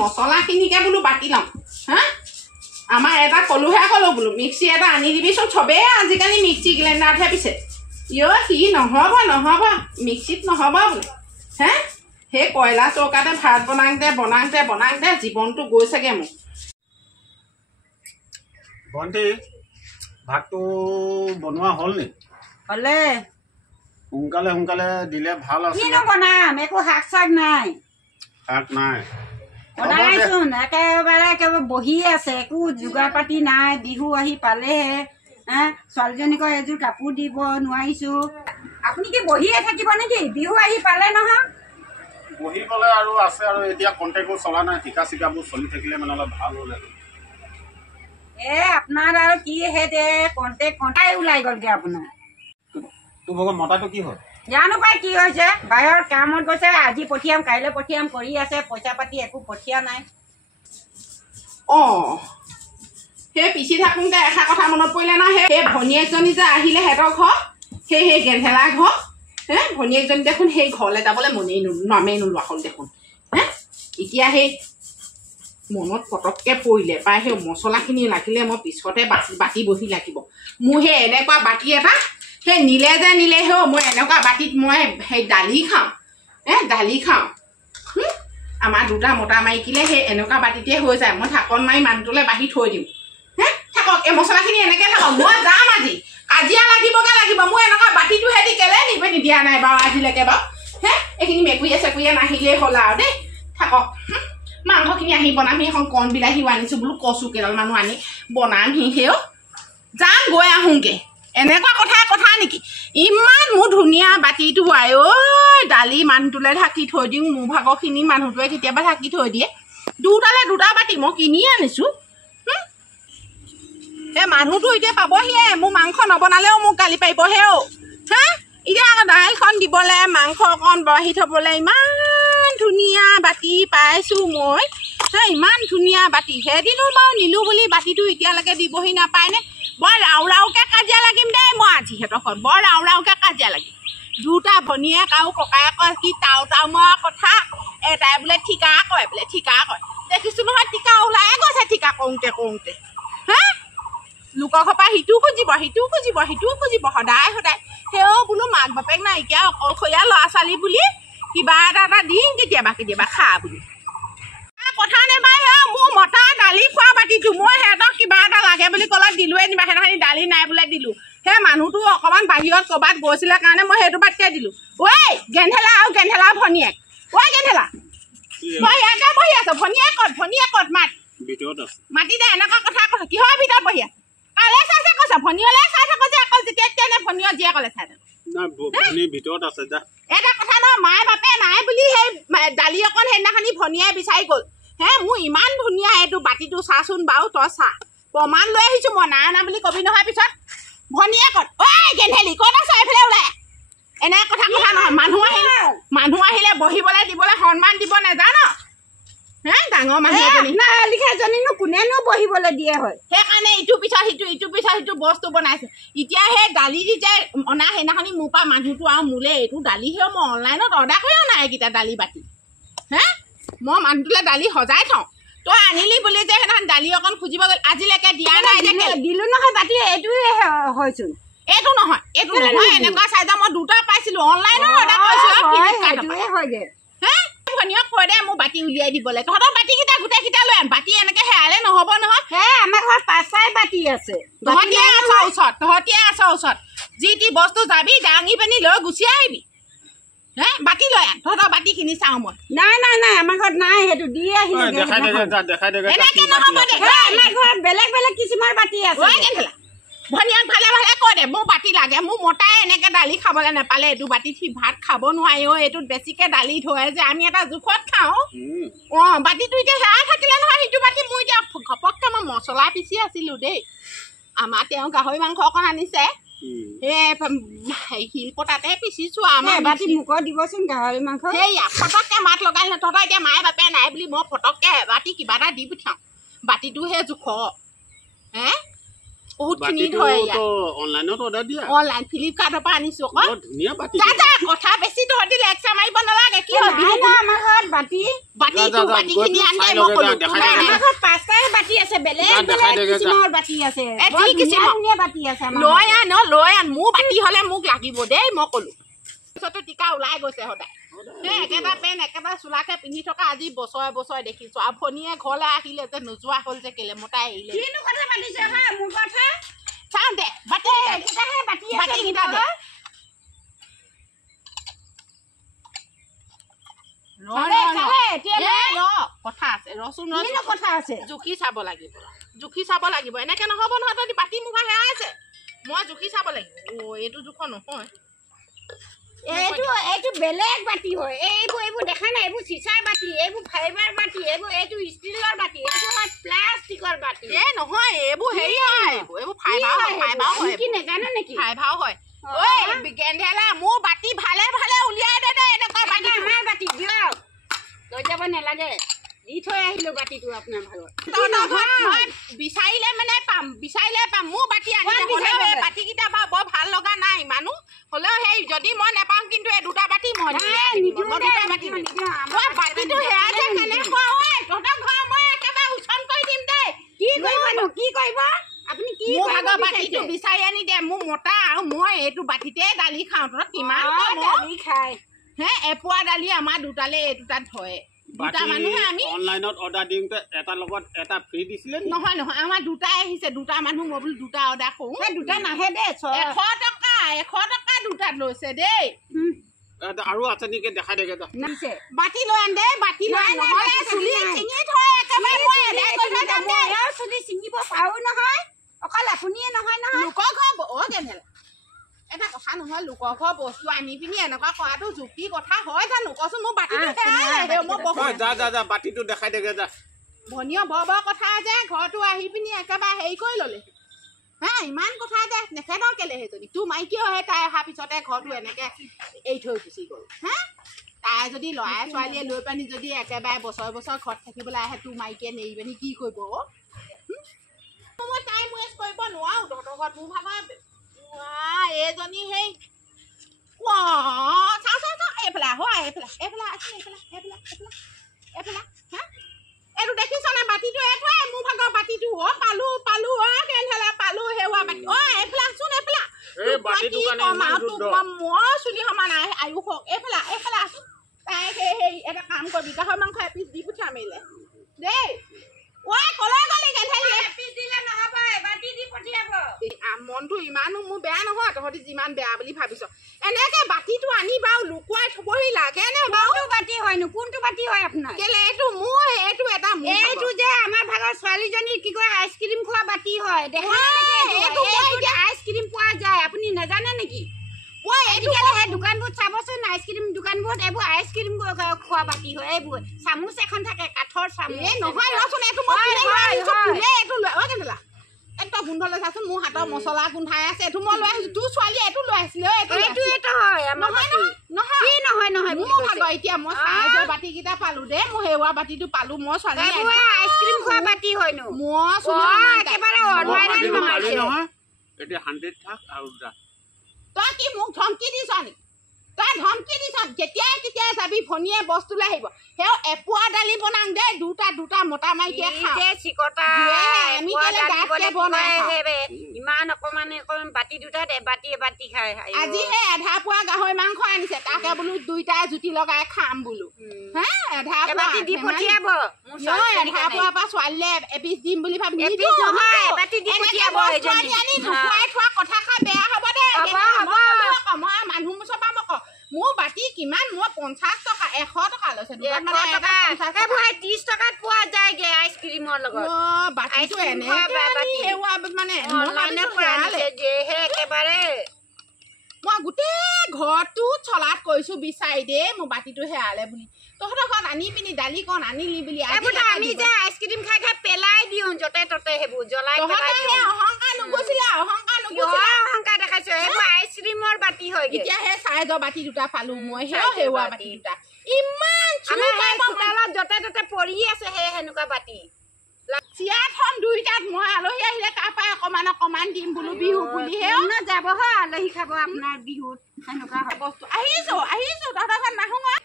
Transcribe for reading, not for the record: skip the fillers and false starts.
মছলাখিনিকে বোলো বাটি লওঁ হা আমাৰ এটা কলোহে ক'লো বোলো মিক্সি এটা আনি দিবিচোন চবেই আজিকালি মিক্সি গ্ৰাইণ্ডাৰতহে পিছে সি নহ'ব মিক্সিত নহ'ব বোলে হে সেই কয়লা চৌকাতে ভাত বনাওঁতে জীৱনটো গৈছেগৈ মোক ভণ্টি ভাতটো বনোৱা হ'ল নি হ'লে সোনকালে দিলে ভাল আছে কিনো বনাম একো শাক চাক নাই শাক নাই বনাইচোন একেবাৰে বহি আছে একো যোগাৰ পাতি নাই বিহু আহি পালেহে ছোৱালীজনীক এযোৰ কাপোৰ দিব নোৱাৰিছো আপুনি কি বহিয়ে থাকিব নেকি বিহু আহি পালে নহয় বহিবলৈ আৰু আছে আৰু এতিয়া কণ্টেক্টবোৰ চলা নাই ঠিকা চিকাবোৰ চলি থাকিলে মানে অলপ ভাল হ'ল আপোনাৰ আৰু কি দে কণ্টেক্ট ওলাই গ'লগে আপোনাৰ তোৰ ভাগৰ মতাটো কি হ'ল জানো পাই কি হৈছে বাহিৰত কামত গৈছে আজি পঠিয়াম কাইলৈ পঠিয়াম কৰি আছে পইচা পাতি একো পঠিয়া নাই সেই পিছি থাকোঁতে এষাৰ কথা মনত পৰিলে ন সেই ভনীয়েকজনী যে আহিলে সিহঁতৰ ঘৰ সেই গেন্ধেলা ঘৰ ভনীয়েকজনী দেখোন সেই ঘৰলৈ যাবলৈ নামেই নোলোৱা হ'ল দেখোন এতিয়া সেই মনত পটককৈ পৰিলে প্ৰায় সেই মছলাখিনি লাগিলে মই পিছতে বাতি বহি লাগিব মোৰ সেই এনেকুৱা বাতি এটা সেই নিলে মই এনেকুৱা বাতিত মই সেই দালি খাওঁ আমাৰ দুটা মতা মাইকিলে সেই এনেকুৱা বাতিতে হৈ যায় মই ঢাকন মাৰি মানুহটোলৈ বাঢ়ি থৈ দিওঁ থাকক এই মছলাখিনি এনেকৈ থাকক মই যাম আজি কাজিয়া লাগিব মোৰ এনেকুৱা বাতিটো সিহঁতি কেলে নিদিয়া নাই বাৰু আজিলৈকে বাৰু এইখিনি মেকুৰীয়ে চেকুৰীয়ে নাহিলেই হ'ল আৰু দেই থাকক মাংসখিনি আহি বনামহি এখন কণ বিলাহীও আনিছোঁ বোলো কচু কেইডালমানো আনি বনামহি সেও যাম গৈ আহোঁগৈ এনেকুৱা কথা নেকি ইমান মোৰ ধুনীয়া বাতিটো দালি মানুহটোলৈ ঢাকি থৈ দিওঁ মোৰ ভাগৰখিনি মানুহটোৱে কেতিয়াবা ঢাকি থৈ দিয়ে দুটা বাতি মই কিনি আনিছোঁ সেই মানুহটো এতিয়া পাবহিয়ে মোৰ মাংস নবনালেও মোক গালি পাৰিবহে এতিয়া দাইলখন দিবলৈ মাংস অকণ বহি থ'বলৈ ইমান ধুনীয়া বাতি পাইছোঁ মই ইমান ধুনীয়া বাতি সেইদিনো বাৰু নিলোঁ বুলি বাতিটো এতিয়ালৈকে দিবহি নাপায়নে বৰ ৰাওৰাওকৈ কাজিয়া লাগিম দেই মই আজি সিহঁতৰ ঘৰত বৰ ৰাওৰাওকৈ কাজিয়া লাগিম দুটা ভনীয়েক আৰু ককায়েকৰ কি টাও মৰা কথা এটাই বোলে ঠিকা কয় দেখিছোঁ নহয় টিকা ওলাই গৈছে ঠিকা কৰোঁতে লোকৰ ঘৰৰ পৰা সিটো খুজিব সদায় সেও বোলো মাক বাপেক নাইকিয়া অকলশৰীয়া ল'ৰা ছোৱালী বুলি কিবা এটা দিম কেতিয়াবা খা বুলি কথা নেবাই মোৰ মতা দালি খোৱা বাতিটো মই সিহঁতক কিবা এটা লাগে বুলি ক'লে দিলোঁৱে নিবা সেইদিনাখনি দালি নাই বোলে দিলোঁ সেই মানুহটো অকণমান বাহিৰত ক'ৰবাত গৈছিলে কাৰণে মই সেইটো বাতিতে দিলোঁ গেন্ধেলা আৰু গেন্ধেলা ভনীয়েক গেন্ধেলা মই ইয়াতে বহি আছোঁ ভনীয়েকত মাতি দে এনেকুৱা কথা কৈছ কিহৰ ভিতৰত বহি আছে কালে চাইছে কৈছ ভনীয়লৈ চাই থাকো যে অকল যেতিয়া ভনীয় জীয়েকলে চাই থাকো এটা কথা নহয় মায়ে বাপে নাই বুলি সেই দালি অকণ সেইদিনাখনি ভনীয়ে বিচাৰি গ'ল মোৰ ইমান ধুনীয়া এইটো বাতিটো চাচোন বাৰু তই চা প্ৰমাণ লৈ আহিছোঁ মই নাই অনা বুলি কবি নহয় পিছত ভনীয়েকত গেন্ধেলি ক'ত আছ এইফালে ওলাই এনে কথা নহয় মানুহ আহিলে বহিবলৈ দিবলৈ সন্মান দিব নেজান ডাঙৰ মানুহ এজনীনো কোনেনো বহিবলৈ দিয়ে হয় সেইকাৰণে ইটো পিছত সিটো বস্তু বনাইছে এতিয়া সেই দালি যে অনা সেইদিনাখনি মোৰ পৰা মানুহটো আৰু মোলৈ এইটো দালি মই অনলাইনত অৰ্ডাৰ কৰিও নাই এইকেইটা দালি বাতি মই মানুহটোলৈ দালি সজাই থওঁ তই আনিলি বুলি যে সেইদিনাখন দালি অকণ খুজিব গ'ল আজিলৈকে দিয়া নাই দিলোঁ নহয় বাতি এইটোৱে হয়চোন এইটো নহয় এনেকুৱা চাইজৰ মই দুটা পাইছিলোঁ অনলাইনত অৰ্ডাৰ কৰিছোঁ হয়গৈ ভনীয়ক কৈ দে মোৰ বাতি উলিয়াই দিবলৈ তহঁতৰ বাতিকেইটা গোটেইকেইটা লৈ আন বাতি এনেকৈ হেৰালে নহ'ব নহয় আমাৰ ঘৰত 5টাই বাতি আছে তহঁতিয়ে আছ ওচৰত যি টি বস্তু যাবি দাঙি পানি লৈ গুচি আহিবি বাতি লৈ আন তহঁতৰ বাতিখিনি চাওঁ মই নাই আমাৰ ঘৰত নাই সেইটো দি আহিলে আমাৰ ঘৰত বেলেগ কিছুমান বাতি আছে ভনীয়াক ভালে কৈ দে মোৰ বাতি লাগে মোৰ মতাই এনেকৈ দালি খাবলৈ নাপালে এইটো বাতিত সি ভাত খাব নোৱাৰি এইটোত বেছিকৈ দালি থয় যে আমি এটা জোখত খাওঁ বাতিটো এতিয়া হেৰাই থাকিলে নহয় সিটো বাতি মোৰ এতিয়া ঘপককৈ মই মছলা পিচি আছিলোঁ দেই আমাৰ তেওঁ গাহৰি মাংস অকণ আনিছে শিলপতাতে পিচিছোঁ আমাৰ বাতি মোকো দিবচোন গাহৰি মাংস সেয়া ফটককৈ মাত লগাই তহঁতৰ এতিয়া মায়ে বাপে নাই বুলি মই ফটককৈ বাতি কিবা এটা দি পঠিয়াওঁ বাতিটো সেই জোখৰ বহুতখিনি ধৰে ইয়াত অনলাইনত অৰ্ডাৰ দিয়া অনলাইন ফ্লিপকাৰ্টৰ পৰা আনিছো আকৌ ধুনীয়া বাতি যা যা কথা বেছি তহঁতি লেকচাৰ মাৰিব নালাগে কি হ'ল আমাৰ ঘৰত বাতি বাতিখিনি আনি দে মই ক'লো আমাৰ ঘৰত 5টাই বাতি আছে বেলেগ বেলেগ কিছিমৰ বাতি আছে ধুনীয়া বাতি আছে লৈ আন মোৰ বাতি হ'লে মোক লাগিব দেই মই ক'লো পিছতো টিকা ওলাই গৈছে সদায় একেটা পেণ্ট একেটা চোলাকে পিন্ধি থকা আজি বছৰে বছৰে দেখিছো আৰু ভনীয়ে ঘৰলৈ আহিলে যে নোযোৱা হ'ল যে কেলে মতাই আহিলে কিনো কথা পাতিছে হা মোৰ কথা চাওঁ দে বাতি বাতিকেইটা দে কথা আছে ৰচোন কথা আছে জুখি চাব লাগিব এনেকে নহ'ব নহয় তহঁতি বাতি মুখা হেৰাই আছে মই জুখি চাব লাগিব এইটো জোখৰ নহয় এইটো বেলেগ বাতি হয় এইবোৰ দেখা নাই এইবোৰ চিচাৰ বাতি এইবোৰ ফাইবাৰ বাতি এইটো ষ্টিলৰ বাতি এইটো হয় প্লাষ্টিকৰ বাতি নহয় এইবোৰ হেৰি হয় এইবোৰ ফাইবাৰ হয় কি নেজানো নেকি ফাইবাৰ হয় ঐ গেন্ধেলা মোৰ বাতি ভালে উলিয়াই দে এনেকুৱা বাতি আমাৰ বাতি দিয়ক লৈ যাব নালাগে দি থৈ আহিলো বাতিটো আপোনাৰ ভাগত বিচাৰিলে পাম মোৰ বাতি আনি বাতিকেইটা বাৰু বৰ ভাল লগা নাই ইমানো হ'লেও সেই যদি মই নাপাওঁ কিন্তু এই দুটা বাতি মই বাতিটো হেৰাইছে কেনেকুৱা তহঁতৰ ঘৰ মই একেবাৰে উচন কৰি দিম দেই কি কৰিব আপুনি কি বাতিটো বিচাৰি আনি দে মোৰ মতা আৰু মই এইটো বাতিতে দালি খাওঁ তহঁত কিমান খাই হে এপোৱা দালি আমাৰ দুটালে এই দুটাত ধৰে দুটা মানুহে আমি অনলাইনত অৰ্ডাৰ দিওঁতে এটা লগত এটা ফ্ৰী দিছিলে নহয় আমাৰ দুটাই আহিছে দুটা মানুহ মই বোলো দুটা অৰ্ডাৰ কৰোঁ দুটা নাহে দেই 100 টকা দুটাত লৈছে দেই আৰু আছে নেকি দেখাই দেগে বাতি লৈ আন দে বাতি লৈ নহ'লে চুলি ছিঙি থৈ একেবাৰে চুলি ছিঙিব পাৰো নহয় অকল আপুনিয়ে নহয় লোকৰ ঘৰ গেন্ধেলা এটা কথা নহয় লোকৰ ঘৰ বস্তু আনি পিনি এনেকুৱা কৰাটো যুক্তি কথা হয় জানো কচোন মোৰ বাতিটো দেখাই দেগে যা ভনীয় বৰ কথা যে ঘৰটো আহি পিনি একেবাৰে হেৰি কৰি ল'লে হা ইমান কথা যে নেখেদৰ কেলে সেইজনী তোৰ মাইকী হয় তাই অহাৰ পিছতে ঘৰটো এনেকে এৰি থৈ গুচি গ'ল হা তাই যদি ল'ৰাই ছোৱালীয়ে লৈ পানি যদি একেবাৰে বছৰ ঘৰত থাকিবলৈ আহে তোৰ মাইকীয়ে নেৰি পিনি কি কৰিব মই টাইম ৱেষ্ট কৰিব নোৱাৰো তহঁতৰ ঘৰত মোৰ ভাগৰ এইজনী সেই এইফালে এইটো দেখিছ নে বাতিটো এইটোৱে মোৰ ভাগৰ বাতিটো পালো পালো হেৱা বাতি এইফালে আছোন মই চুলি সমান আয়ুস হওক এইফালে আছোন তাই সেই এটা কাম কৰিবি গাহৰি মাংস এপিচ দি পঠিয়াম এইলে দেই কলৈ গলি গেন্ধেলি এপিচ দিলে নহ'ব বাতি দি পঠিয়াব মনটো ইমানো মোৰ বেয়া নহয় তহঁতি যিমান বেয়া বুলি ভাবিছ এনেকে বাতিটো আনি বাৰু লুকুৱাই থবহি লাগে নে বাৰু বাতি হয়নো কোনটো বাতি হয় আপোনাৰ কেলে এইটো মোৰ এইটো এটা এইটো যে আমাৰ ভাগৰ ছোৱালীজনীৰ কি কয় আইচক্ৰীম খোৱা বাতি হয় দেখা আইচক্ৰীম পোৱা যায় আপুনি নাজানে নেকি আজিকালি সেই দোকানবোৰ চাবচোন আইচক্ৰীম দোকানবোৰত এইবোৰ আইচক্ৰীম খোৱা বাতি হয় এইবোৰ চামুচ এখন থাকে কাঠৰ চামুচ নহয় ৰচোন এইটো একদম গোন্ধ লৈ চাচোন মোৰ হাতৰ মছলা গোন্ধাই আছে এইটো মই লৈ আহিছো তোৰ ছোৱালী এইটো লৈ আহিছিলে নহয় মোৰ ভাগৰ এতিয়া মই চাইজৰ বাতিকেইটা পালো দেই মই সেৱা বাতিটো পালো মই ছোৱালী আইচক্ৰীম খোৱা বাতি হয়নো তই কি মোক ধমকি দিছ নি যেতিয়াই যাবি ভনীয়ে বস্তু লৈ আহিব সেই এপোৱা দালি বনাং দেই দুটা মতা মাইকীয়ে ইমান অকমান বাতি দুটাত এবাতি খাই আজি সেই আধা পোৱা গাহৰি মাংস আনিছে তাকে বোলো দুইটাই জুতি লগাই খাম বোলো হা আধা পোৱা পৰা ছোৱালীলে এপিচ দিম বুলি ভাবি কথা খাই বেয়া হ'ব দে মানুহ মুচপা মোক মোৰ বাতি কিমান মই 50 টকা 100 টকা লৈছে 30 টকাত পোৱা যায়গে আইচক্ৰীমৰ লগত বাতিটো মানে মই গোটেই ঘৰটো চলাত কৈছো বিচাৰি দেই মোৰ বাতিটো হেৰালে বুলি তহঁতৰ ঘৰত আনি পিনি দালি কণ আনিলি বুলি আমি যে আইচক্ৰীম খাই পেলাই দিওঁ যতে ততে সেইবোৰ জ্বলাই অহংকাৰ নুগুচিলে অহংকাৰ দেখাইছো সেইবোৰ আইচক্ৰীমৰ বাতি হয় এতিয়া সেই চাইজৰ বাতি দুটা পালো মই সেৱা বাতি দুটা ইমান যতে ততে পৰি আছে সেই সেনেকুৱা বাতি চিৰা থম দুইটাত মই আলহী আহিলে তাৰপৰাই অকমান দিম বোলো বিহু বুলিহে যাব হয় আলহী খাব আপোনাৰ বিহুত সেনেকুৱা বস্তু আহিছো তহঁতৰ ঘৰত নাহো মই